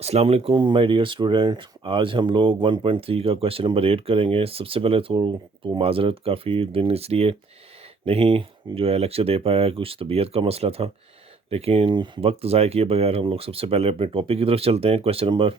अस्सलाम वालेकुम my dear student. आज हम लोग 1.3 का क्वेश्चन नंबर 8 करेंगे। सबसे पहले तो माज़रत, काफ़ी दिन इसलिए नहीं जो है लेक्चर दे पाया, कुछ तबीयत का मसला था। लेकिन वक्त ज़ाय किए बगैर हम लोग सबसे पहले अपने टॉपिक की तरफ चलते हैं। क्वेश्चन नंबर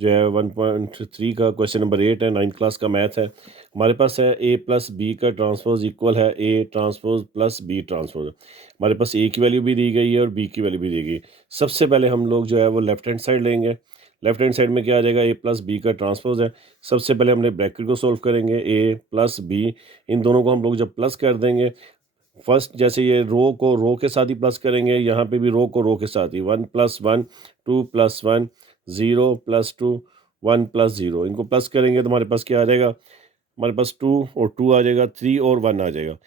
जो है 1.3 का क्वेश्चन नंबर 8 है, 9th क्लास का मैथ है। हमारे पास है ए प्लस बी का ट्रांसपोज इक्वल है A transpose plus B transpose. हमारे पास ए की वैल्यू भी दी गई है और बी की वैल्यू भी दी गई। सबसे पहले हम लोग जो है वो लेफ्ट हैंड साइड लेंगे। लेफ्ट हैंड साइड में क्या आ जाएगा, ए प्लस बी का ट्रांसपोज है। सबसे पहले हमने ब्रैकेट को सोल्व करेंगे, ए प्लस बी। इन दोनों को हम लोग जब प्लस कर देंगे, फर्स्ट जैसे ये रो को रो के साथ ही प्लस करेंगे, यहाँ पे भी रो को रो के साथ ही 1+1 2+1 0+2 1+0, इनको प्लस करेंगे तो हमारे पास क्या आ जाएगा, हमारे पास 2 और 2 आ जाएगा, 3 और 1 आ जाएगा।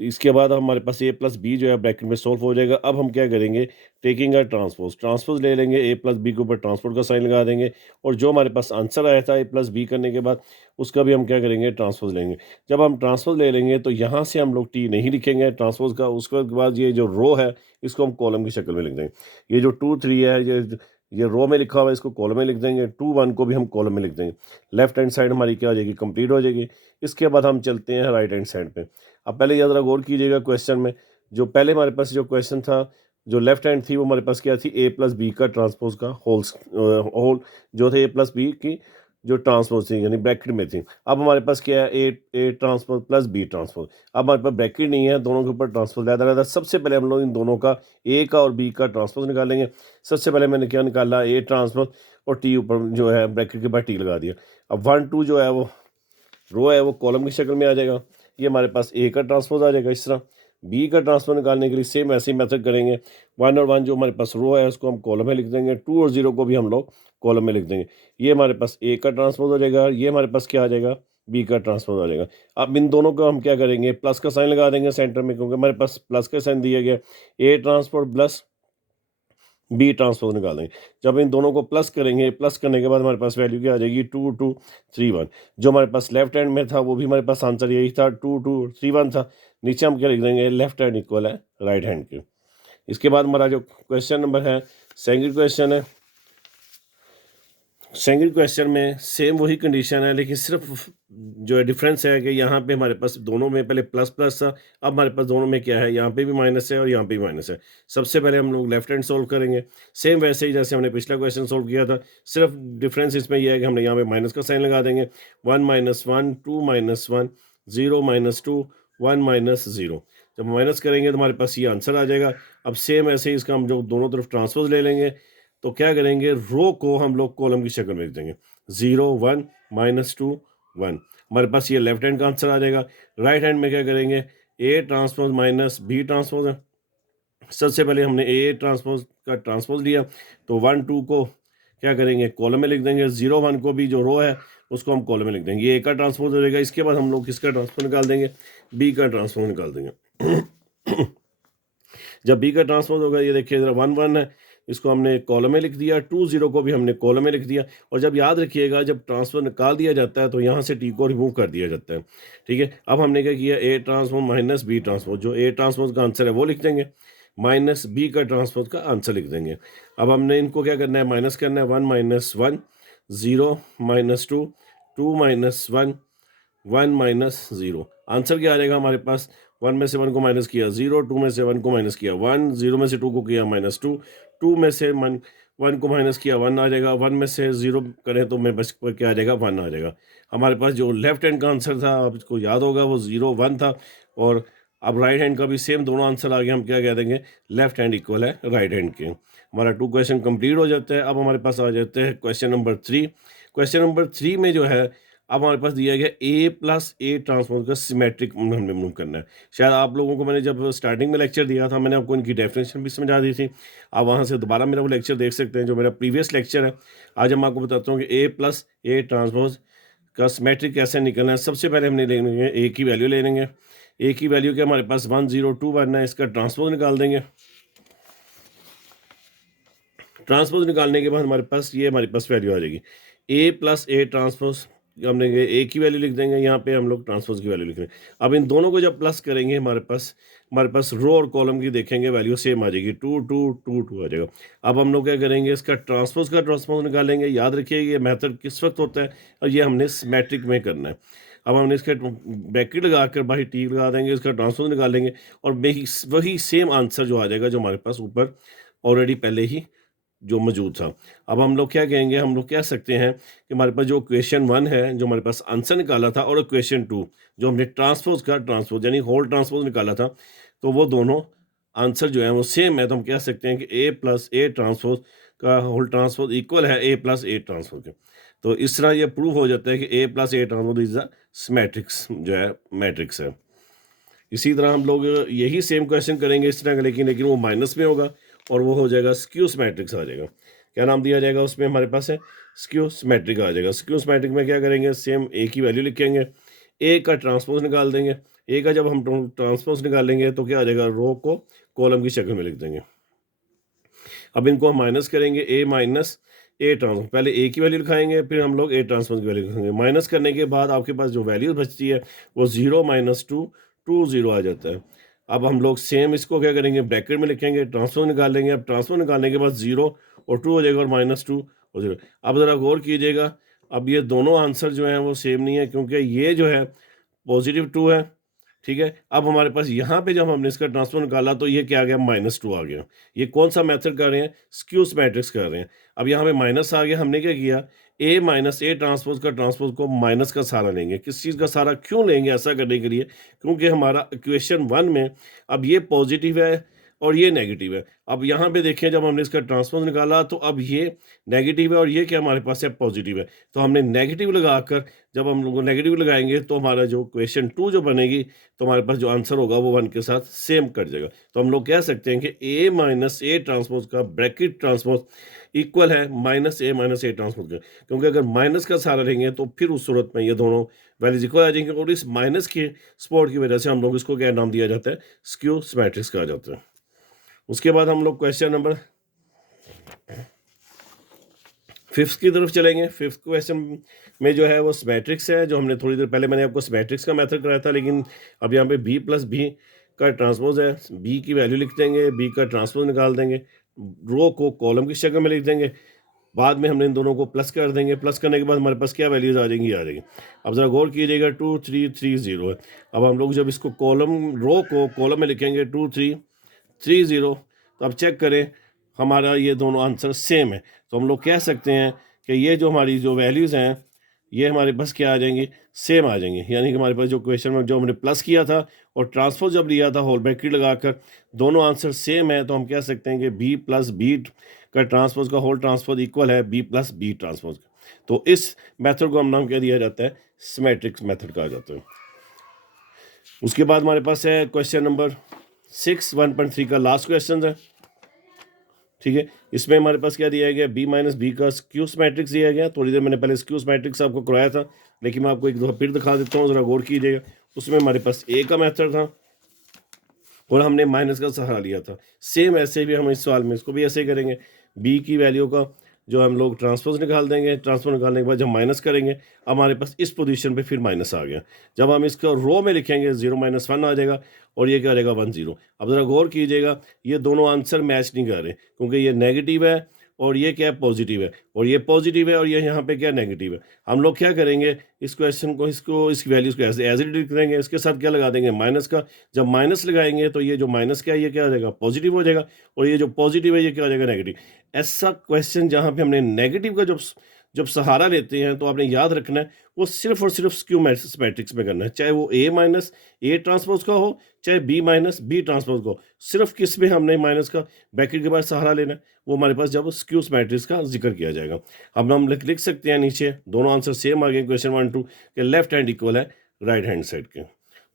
तो इसके बाद हमारे पास ए प्लस बी जो है ब्रैकेट में सॉल्व हो जाएगा। अब हम क्या करेंगे, टेकिंग अ ट्रांसपोज, ट्रांसपोज ले लेंगे, ए प्लस बी के ऊपर ट्रांसपोज का साइन लगा देंगे। और जो हमारे पास आंसर आया था ए प्लस बी करने के बाद, उसका भी हम क्या करेंगे, ट्रांसपोज लेंगे। जब हम ट्रांसपोज ले लेंगे तो यहाँ से हम लोग टी नहीं लिखेंगे ट्रांसपोज का। उसके बाद ये जो रो है इसको हम कॉलम की शक्ल में लिख देंगे। ये जो 2 3 है, ये रो में लिखा हुआ है, इसको कॉलम में लिख देंगे। 2 1 को भी हम कॉलम में लिख देंगे। लेफ्ट हैंड साइड हमारी क्या हो जाएगी, कंप्लीट हो जाएगी। इसके बाद हम चलते हैं राइट हैंड साइड पे। अब पहले ये ज़रा गौर कीजिएगा क्वेश्चन में, जो पहले हमारे पास जो क्वेश्चन था, जो लेफ्ट हैंड थी वो हमारे पास क्या थी, ए प्लस बी का ट्रांसपोज का होल जो थे ए प्लस बी की जो ट्रांसपोज थी यानी ब्रैकेट में थी। अब हमारे पास क्या है, A transpose plus B transpose. अब हमारे पास ब्रैकेट नहीं है, दोनों के ऊपर ट्रांसपोज ज़्यादा रहता है। सबसे पहले हम लोग इन दोनों का, ए का और बी का ट्रांसपोज निकालेंगे। सबसे पहले मैंने क्या निकाला, ए ट्रांसपोज, और टी ऊपर जो है ब्रैकेट के बाद टी लगा दिया। अब 1 2 जो है वो रो है वो कॉलम की शक्ल में आ जाएगा। ये हमारे पास ए का ट्रांसपोज आ जाएगा इस तरह। बी का ट्रांसपोज निकालने के लिए सेम ऐसे ही मेथड करेंगे। 1 और 1 जो हमारे पास रो है उसको हम कॉलम में लिख देंगे, 2 और 0 को भी हम लोग कॉलम में लिख देंगे। ये हमारे पास ए का ट्रांसपोज हो जाएगा, ये हमारे पास क्या आ जाएगा, बी का ट्रांसपोज आ जाएगा। अब इन दोनों को हम क्या करेंगे, प्लस का साइन लगा देंगे सेंटर में, क्योंकि हमारे पास प्लस का साइन दिया गया। A transpose plus B transpose निकालेंगे। जब इन दोनों को प्लस करेंगे, प्लस करने के बाद हमारे पास वैल्यू क्या आ जाएगी, 2 2 3 1। जो हमारे पास लेफ्ट हैंड में था वो भी हमारे पास आंसर यही था, 2 2 3 1 था। नीचे हम क्या लिख देंगे, लेफ्ट हैंड इक्वल है राइट हैंड के। इसके बाद हमारा जो क्वेश्चन नंबर है, सेकंड क्वेश्चन है। सेकंड क्वेश्चन में सेम वही कंडीशन है, लेकिन सिर्फ जो है डिफरेंस है कि यहाँ पे हमारे पास दोनों में पहले प्लस प्लस था, अब हमारे पास दोनों में क्या है, यहाँ पे भी माइनस है और यहाँ पे भी माइनस है। सबसे पहले हम लोग लेफ्ट हैंड सोल्व करेंगे, सेम वैसे ही जैसे हमने पिछला क्वेश्चन सोल्व किया था। सिर्फ डिफरेंस इसमें यह है कि हमने यहाँ पे माइनस का साइन लगा देंगे। 1 -1 2 -1 0 -2 1 -0। जब माइनस करेंगे तो हमारे पास ये आंसर आ जाएगा। अब सेम ऐसे ही इसका हम जो दोनों तरफ ट्रांसपोज ले लेंगे, तो क्या करेंगे, रो को हम लोग कॉलम की शक्ल में लिख देंगे। 0 1 -2 1, हमारे पास ये लेफ्ट हैंड का आंसर आ जाएगा। राइट हैंड में क्या करेंगे, A transpose minus B transpose है। सबसे पहले हमने ए ट्रांसपोज का ट्रांसपोज लिया, तो 1 2 को क्या करेंगे, कॉलम में लिख देंगे। 0 1 को भी जो रो है उसको हम कॉलम में लिख देंगे। ये ए का ट्रांसपोज हो जाएगा। इसके बाद हम लोग किसका ट्रांसपोज निकाल देंगे, बी का ट्रांसपोज निकाल देंगे। जब बी का ट्रांसपोज होगा, ये देखिए इधर 1 1 है, इसको हमने कॉलम में लिख दिया। 2 0 को भी हमने कॉलम में लिख दिया। और जब याद रखिएगा, जब ट्रांसफर निकाल दिया जाता है तो यहाँ से टी को रिमूव कर दिया जाता है। ठीक है, अब हमने क्या किया, A transpose minus B transpose, जो ए ट्रांसपोज का आंसर है वो लिख देंगे, माइनस बी का ट्रांसपोज का आंसर लिख देंगे। अब हमने इनको क्या करना है, माइनस करना है। 1 -1 0 -2 2 -1 1 -0। आंसर क्या आ जाएगा हमारे पास, 1 में से 1 को माइनस किया 0, 2 में से 1 को माइनस किया 1, 0 में से 2 को किया -2, 2 में से 1 को माइनस किया 1 आ जाएगा। 1 में से 0 करें तो मेरे पास क्या आ जाएगा, 1 आ जाएगा। हमारे पास जो लेफ्ट हैंड का आंसर था, आपको याद होगा, वो 0 1 था। और अब राइट हैंड का भी सेम दोनों आंसर आ गए। हम क्या कह देंगे, लेफ्ट हैंड इक्वल है राइट हैंड के। हमारा 2 क्वेश्चन कंप्लीट हो जाता है। अब हमारे पास आ जाते हैं क्वेश्चन नंबर 3। क्वेश्चन नंबर 3 में जो है, अब हमारे पास दिया गया ए प्लस ए ट्रांसपोज का सिमेट्रिक हमने मूव करना है। शायद आप लोगों को मैंने जब स्टार्टिंग में लेक्चर दिया था, मैंने आपको इनकी डेफिनेशन भी समझा दी थी। आप वहाँ से दोबारा मेरा वो लेक्चर देख सकते हैं, जो मेरा प्रीवियस लेक्चर है। आज हम आपको बताता हूँ कि ए प्लस ए ट्रांसपोज का सिमेट्रिक कैसे निकलना है। सबसे पहले हमने ले लेंगे ए की वैल्यू ले लेंगे। ए की वैल्यू क्या हमारे पास 1 0 2 1 है, इसका ट्रांसपोज निकाल देंगे। ट्रांसपोज निकालने के बाद हमारे पास ये हमारे पास वैल्यू आ जाएगी, ए प्लस ए ट्रांसपोज हमने ए की वैल्यू लिख देंगे, यहाँ पे हम लोग ट्रांसपोज की वैल्यू लिख रहे हैं। अब इन दोनों को जब प्लस करेंगे हमारे पास रो और कॉलम की देखेंगे वैल्यू सेम आ जाएगी, 2 2 2 2 आ जाएगा। अब हम लोग क्या करेंगे, इसका ट्रांसपोज निकालेंगे। याद रखिए ये मेथड किस वक्त होता है, और ये हमने सिमेट्रिक में करना है। अब हमने इसका ब्रैकेट लगा कर बाई टी लगा देंगे, इसका ट्रांसपोज निकालेंगे, और वही सेम आंसर जो आ जाएगा जो हमारे पास ऊपर ऑलरेडी पहले ही जो मौजूद था। अब हम लोग क्या कहेंगे, हम लोग कह सकते हैं कि हमारे पास जो क्वेश्चन 1 है जो हमारे पास आंसर निकाला था, और क्वेश्चन 2 जो हमने ट्रांसपोज यानी होल ट्रांसपोज निकाला था, तो वो दोनों आंसर जो है वो सेम है। तो हम कह सकते हैं कि ए प्लस ए ट्रांसपोज का होल ट्रांसपोज इक्वल है ए प्लस ए ट्रांसपोज के। तो इस तरह ये प्रूव हो जाता है कि A plus A transpose is a matrix जो है मैट्रिक्स है। इसी तरह हम लोग यही सेम क्वेश्चन करेंगे इस तरह का, लेकिन वो माइनस में होगा, और वो हो जाएगा स्क्यूस मैट्रिक्स आ जाएगा। क्या नाम दिया जाएगा उसमें, हमारे पास है स्क्यूस मैट्रिक आ जाएगा। स्क्यूस मैट्रिक में क्या करेंगे, सेम ए की वैल्यू लिखेंगे, ए का ट्रांसपोज निकाल देंगे। ए का जब हम ट्रांसपोज निकालेंगे तो क्या आ जाएगा, रो को कॉलम की शक्ल में लिख देंगे। अब इनको हम माइनस करेंगे, ए माइनस ए ट्रांसपोज, पहले ए की वैल्यू लिखाएंगे, फिर हम लोग ए ट्रांसपोज की वैल्यू लिखेंगे। माइनस करने के बाद आपके पास जो वैल्यू बचती है वो 0 - 2 2 0 आ जाता है। अब हम लोग सेम इसको क्या करेंगे, ब्रैकेट में लिखेंगे, ट्रांसपोज निकाल लेंगे। अब ट्रांसपोज निकालने के बाद 0 और 2 हो जाएगा, और -2 और 0। अब ज़रा गौर कीजिएगा, अब ये दोनों आंसर जो हैं वो सेम नहीं है, क्योंकि ये जो है +2 है, ठीक है। अब हमारे पास यहाँ पे जब हमने इसका ट्रांसपोज निकाला तो ये क्या आ गया, -2 आ गया। ये कौन सा मेथड कर रहे हैं, स्क्यूस मैट्रिक्स कर रहे हैं। अब यहाँ पे माइनस आ गया, हमने क्या किया, ए माइनस ए ट्रांसपोज का ट्रांसपोज को माइनस का सहारा लेंगे। किस चीज़ का सहारा क्यों लेंगे, ऐसा करने के लिए, क्योंकि हमारा इक्वेशन 1 में अब ये पॉजिटिव है और ये नेगेटिव है। अब यहाँ पे देखें, जब हमने इसका ट्रांसपोज निकाला तो अब ये नेगेटिव है और ये क्या हमारे पास है, पॉजिटिव है। तो हमने नेगेटिव लगाकर, जब हम लोग नेगेटिव लगाएंगे तो हमारा जो क्वेश्चन 2 जो बनेगी, तो हमारे पास जो आंसर होगा वो 1 के साथ सेम कट जाएगा। तो हम लोग कह सकते हैं कि ए माइनस ए ट्रांसपोज का ब्रैकेट ट्रांसपोज इक्वल है -a - ए ट्रांसपोज का, क्योंकि अगर माइनस का सहारा लेंगे तो फिर उस सूरत में ये दोनों वैल्यूज इक्वल आ जाएंगे, और इस माइनस के सपोर्ट की वजह से हम लोग इसको क्या नाम दिया जाता है, स्क्यूस मैट्रिक्स कहा जाता है। उसके बाद हम लोग क्वेश्चन नंबर 5 की तरफ चलेंगे। 5th क्वेश्चन में जो है वो मैट्रिक्स है, जो हमने थोड़ी देर पहले मैंने आपको मैट्रिक्स का मेथड कराया था, लेकिन अब यहाँ पे b प्लस बी का ट्रांसपोज है। b की वैल्यू लिख देंगे, b का ट्रांसपोज निकाल देंगे, रो को कॉलम की शक्ल में लिख देंगे, बाद में हमने इन दोनों को प्लस कर देंगे। प्लस करने के बाद हमारे पास क्या वैल्यूज आ जाएंगी। अब ज़रा गौर कीजिएगा, 2 3 3 0 है। अब हम लोग जब इसको रो को कॉलम में लिखेंगे 2 3 3 0, तो अब चेक करें हमारा ये दोनों आंसर सेम है। तो हम लोग कह सकते हैं कि ये जो हमारी जो वैल्यूज़ हैं ये हमारे पास क्या आ जाएंगी, सेम आ जाएंगी। यानी कि हमारे पास जो क्वेश्चन में जो हमने प्लस किया था और ट्रांसपोज जब लिया था होल ब्रैकेट लगाकर, दोनों आंसर सेम है। तो हम कह सकते हैं कि b प्लस बी का ट्रांसपोज का होल ट्रांसपोज इक्वल है b प्लस बी ट्रांसपोज। तो इस मेथड को हम नाम क्या दिया जाता है, सिमेट्रिक्स मेथड कहा जाता है। उसके बाद हमारे पास है क्वेश्चन नंबर 6 1.3 का लास्ट क्वेश्चन है, ठीक है। इसमें हमारे पास क्या दिया गया, b माइनस बी का स्क्यूस मैट्रिक्स दिया गया। थोड़ी देर मैंने पहले स्क्यूस मैट्रिक्स आपको कराया था, लेकिन मैं आपको एक दफ़ा फिर दिखा देता हूँ, ज़रा गौर कीजिएगा। उसमें हमारे पास a का मेथड था और हमने माइनस का सहारा लिया था। सेम ऐसे भी हम इस सवाल में इसको भी ऐसे ही करेंगे। b की वैल्यू का जो हम लोग ट्रांसपोज निकाल देंगे, ट्रांसपोज निकालने के बाद जब माइनस करेंगे, अब हमारे पास इस पोजीशन पे फिर माइनस आ गया। जब हम इसको रो में लिखेंगे 0 - 1 आ जाएगा, और ये क्या आ जाएगा 1 0। अब ज़रा गौर कीजिएगा, ये दोनों आंसर मैच नहीं कर रहे, क्योंकि ये नेगेटिव है और ये क्या पॉजिटिव है, और ये पॉजिटिव है और ये यहाँ पे क्या नेगेटिव है। हम लोग क्या करेंगे, इस क्वेश्चन को इसकी वैल्यूज़ को ऐसे एज इट लिख देंगे, इसके साथ क्या लगा देंगे, माइनस का। जब माइनस लगाएंगे तो ये जो माइनस क्या है ये क्या हो जाएगा, पॉजिटिव हो जाएगा, और ये जो पॉजिटिव है ये क्या हो जाएगा, नेगेटिव। ऐसा क्वेश्चन जहाँ पे हमने नेगेटिव का जब सहारा लेते हैं, तो आपने याद रखना है वो सिर्फ और सिर्फ स्क्यू मैट्रिक्स में करना है, चाहे वो a माइनस ए ट्रांसपोज का हो, चाहे b माइनस बी ट्रांसपोज का हो। सिर्फ किस में हमने माइनस का ब्रैकेट के बाद सहारा लेना है, वो हमारे पास जब स्क्यूस मैट्रिक्स का जिक्र किया जाएगा। अब हम लिख सकते हैं नीचे दोनों आंसर सेम आ गए क्वेश्चन 1 2 के, लेफ्ट हैंड इक्वल है राइट हैंड साइड के।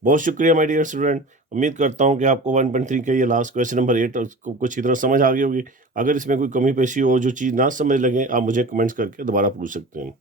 बहुत शुक्रिया माय डियर स्टूडेंट, उम्मीद करता हूँ कि आपको 1.3 के ये लास्ट क्वेश्चन नंबर 8 को कुछ इतना समझ आ गई होगी। अगर इसमें कोई कमी पेशी हो, जो चीज़ ना समझ लगे, आप मुझे कमेंट्स करके दोबारा पूछ सकते हैं।